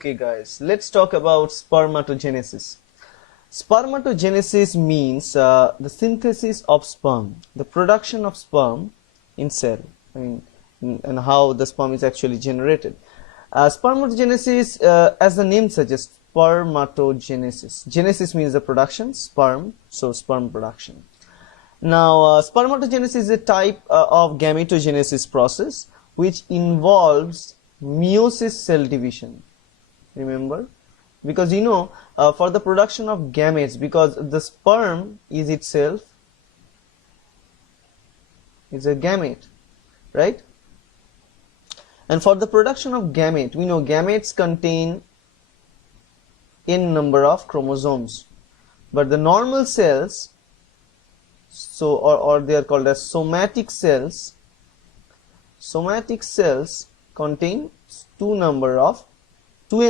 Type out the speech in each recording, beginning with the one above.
Okay guys, let's talk about spermatogenesis. Spermatogenesis means the synthesis of sperm, the production of sperm in cell, and how the sperm is actually generated. Spermatogenesis, as the name suggests, spermatogenesis. Genesis means the production, sperm, so sperm production. Now, spermatogenesis is a type of gametogenesis process which involves meiosis cell division. Remember, because for the production of gametes, because the sperm is itself is a gamete, right? And for the production of gamete, we know gametes contain n number of chromosomes, but the normal cells, or they are called as somatic cells. Somatic cells contain 2n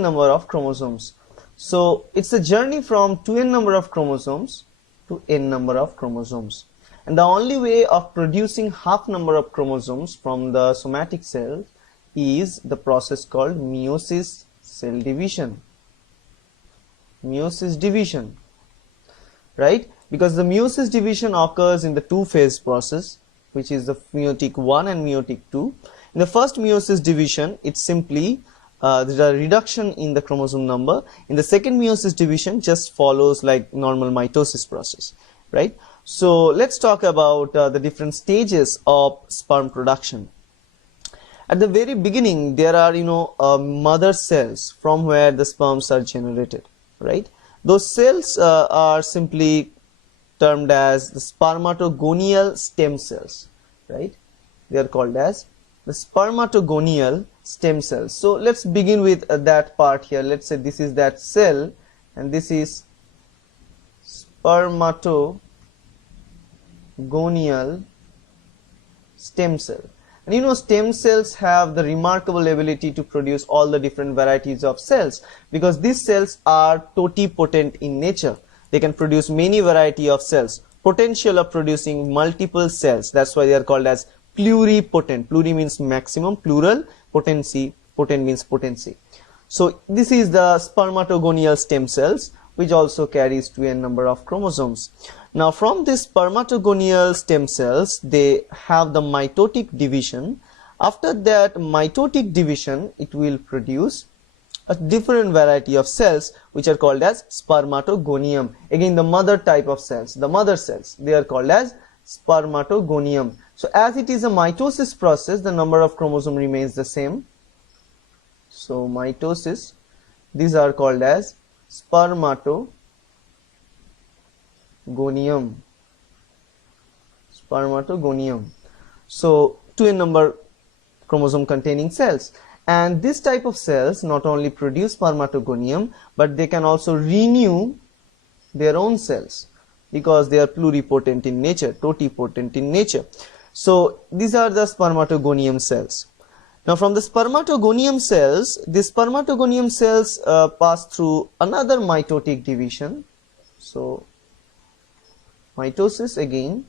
number of chromosomes. So it's a journey from 2n number of chromosomes to n number of chromosomes, and the only way of producing half number of chromosomes from the somatic cells is the process called meiosis cell division. Meiosis division, right? Because the meiosis division occurs in the two-phase process, which is the meiotic 1 and meiotic 2. In the first meiosis division, it's simply there's a reduction in the chromosome number. In the second meiosis division, just follows like normal mitosis process, right? So let's talk about the different stages of sperm production. At the very beginning, there are mother cells from where the sperms are generated, right? Those cells are simply termed as the spermatogonial stem cells, right? They are called as the spermatogonial stem cells. So let's begin with that part here. Let's say this is that cell and this is spermatogonial stem cell. And stem cells have the remarkable ability to produce all the different varieties of cells, because these cells are totipotent in nature. They can produce many variety of cells, potential of producing multiple cells. That's why they are called as pluripotent. Pluri means maximum, plural, potency, potent means potency. So this is the spermatogonial stem cells, which also carries 2n number of chromosomes. Now from this spermatogonial stem cells, they have the mitotic division. After that mitotic division, it will produce a different variety of cells, which are called as spermatogonium. Again, the mother type of cells, the mother cells, they are called as spermatogonium. So as it is a mitosis process, the number of chromosome remains the same. So mitosis, these are called as spermatogonium. Spermatogonium. So 2n number chromosome containing cells. And this type of cells not only produce spermatogonium, but they can also renew their own cells, because they are pluripotent in nature, totipotent in nature. So these are the spermatogonium cells. Now from the spermatogonium cells, the spermatogonium cells pass through another mitotic division. So mitosis again,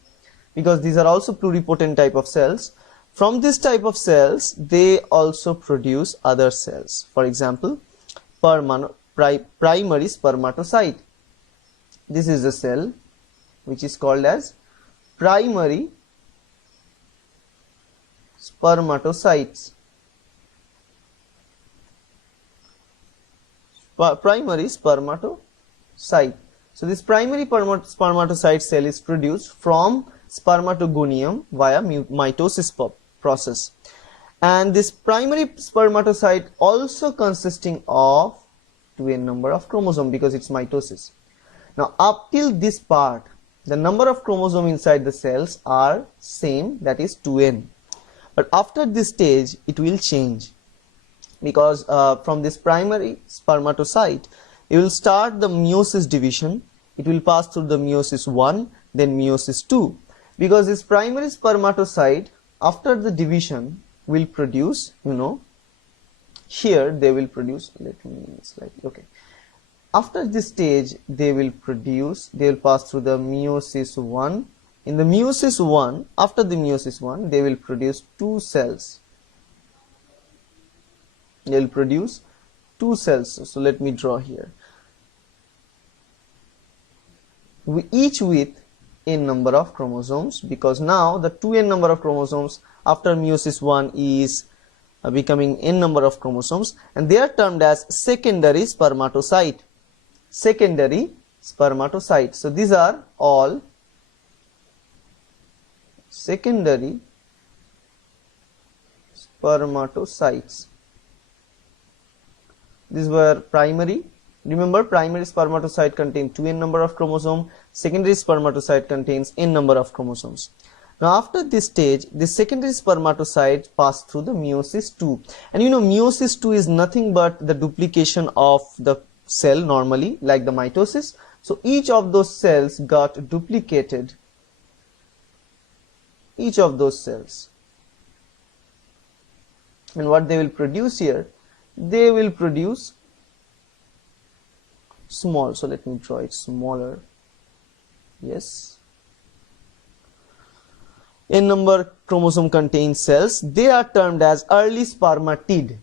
because these are also pluripotent type of cells. From this type of cells, they also produce other cells. For example, primary spermatocyte. This is a cell which is called as primary spermatocytes. Primary spermatocyte. So this primary spermatocyte cell is produced from spermatogonium via mitosis process. And this primary spermatocyte also consisting of 2n number of chromosome, because it's mitosis. Now up till this part, the number of chromosome inside the cells are same, that is 2n. But after this stage, it will change, because from this primary spermatocyte, it will start the meiosis division. It will pass through the meiosis 1, then meiosis 2, because this primary spermatocyte, after the division, will produce, here they will produce, after this stage, they will pass through the meiosis 1. In the meiosis 1, after the meiosis 1, they will produce two cells. They will produce two cells. So let me draw here. Each with n number of chromosomes, because now the 2n number of chromosomes after meiosis 1 is becoming n number of chromosomes, and they are termed as secondary spermatocyte. Secondary spermatocyte. So these are all secondary spermatocytes. These were primary. Remember, primary spermatocyte contains 2n number of chromosomes, secondary spermatocyte contains n number of chromosomes. Now after this stage, the secondary spermatocytes pass through the meiosis 2, and you know meiosis 2 is nothing but the duplication of the cell normally, like the mitosis. So each of those cells got duplicated, each of those cells, and what they will produce here, they will produce small, so let me draw it smaller, yes, n number chromosome contains cells. They are termed as early spermatid,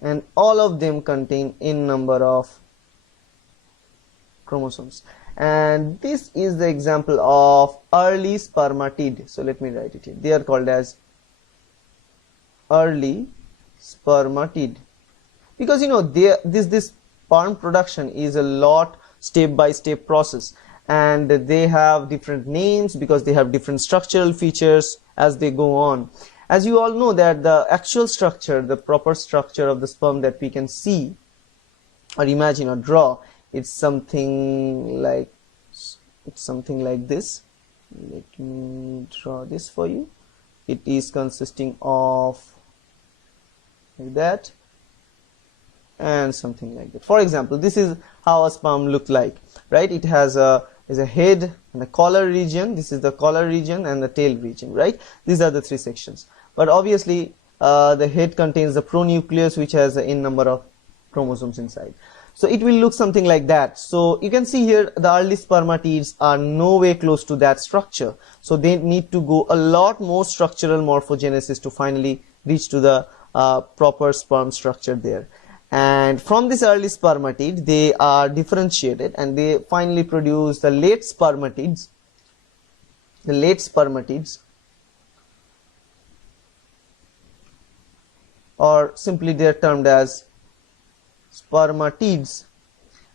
and all of them contain n number of chromosomes, and this is the example of early spermatid. So let me write it here. They are called as early spermatid, because you know this sperm production is a lot step by step process, and they have different names because they have different structural features as they go on. As you all know that the actual structure, the proper structure of the sperm that we can see or imagine or draw, it's something like this. Let me draw this for you. It is consisting of like that and something like that. For example, this is how a sperm look like, right? It has a head and a collar region. This is the collar region and the tail region, right? These are the three sections. But obviously the head contains the pronucleus, which has n number of chromosomes inside. So it will look something like that. So you can see here the early spermatids are nowhere close to that structure. So they need to go a lot more structural morphogenesis to finally reach to the proper sperm structure there. And from this early spermatid, they are differentiated and they finally produce the late spermatids. The late spermatids, or simply they are termed as spermatids.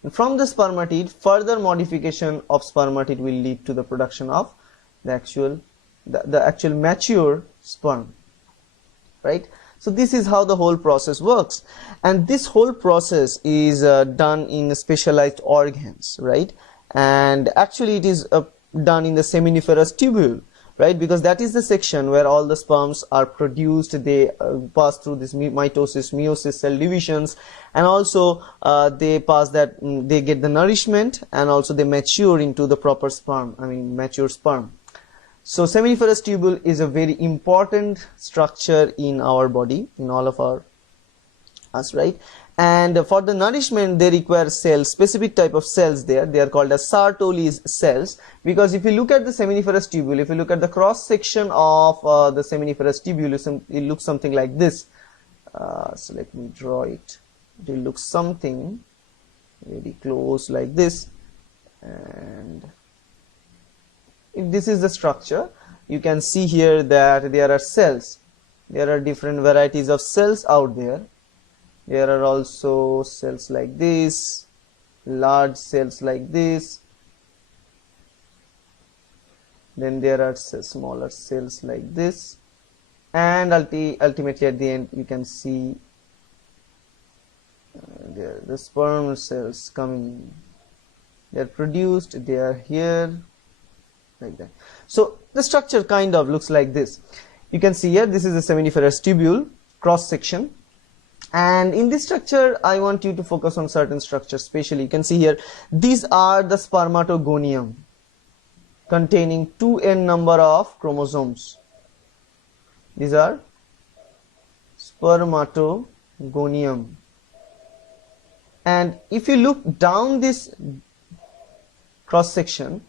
And from the spermatid, further modification of spermatid will lead to the production of the actual mature sperm, right? So this is how the whole process works, and this whole process is done in specialized organs, right? And actually it is done in the seminiferous tubule, right? Because that is the section where all the sperms are produced. They pass through this mitosis, meiosis, cell divisions, and also they pass that, they get the nourishment, and also they mature into the proper sperm, mature sperm. So seminiferous tubule is a very important structure in our body, in all of us, right? And for the nourishment, they require cells, specific type of cells there. They are called as Sertoli's cells, because if you look at the seminiferous tubule, if you look at the cross section of the seminiferous tubule, it looks something like this. So let me draw it. It will look something very close like this, and if this is the structure, you can see here that there are cells. There are different varieties of cells out there. There are also cells like this, large cells like this. Then there are smaller cells like this. And ultimately at the end, you can see the sperm cells coming. They are produced, they are here, like that. So the structure kind of looks like this. You can see here, this is a seminiferous tubule cross section, and in this structure I want you to focus on certain structures. Especially you can see here, these are the spermatogonium containing 2n number of chromosomes. These are spermatogonium, and if you look down this cross section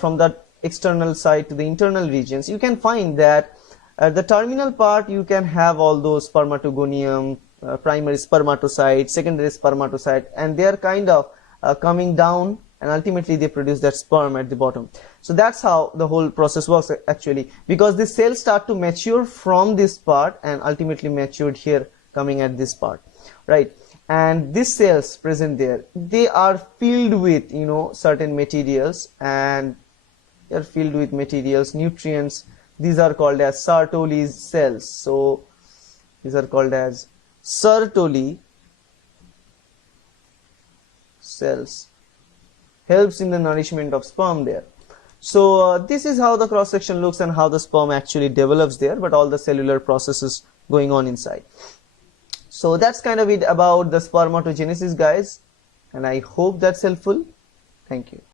from the external side to the internal regions, you can find that at the terminal part you can have all those spermatogonium primary spermatocyte, secondary spermatocyte, and they are kind of coming down, and ultimately they produce that sperm at the bottom. So that's how the whole process works actually, because the cells start to mature from this part and ultimately matured here coming at this part, right? And these cells present there, they are filled with, you know, certain materials, and they are filled with materials, nutrients. These are called as Sertoli cells. So these are called as Sertoli cells. Helps in the nourishment of sperm there. So this is how the cross section looks and how the sperm actually develops there, but all the cellular processes going on inside. So that's kind of it about the spermatogenesis, guys, and I hope that's helpful. Thank you.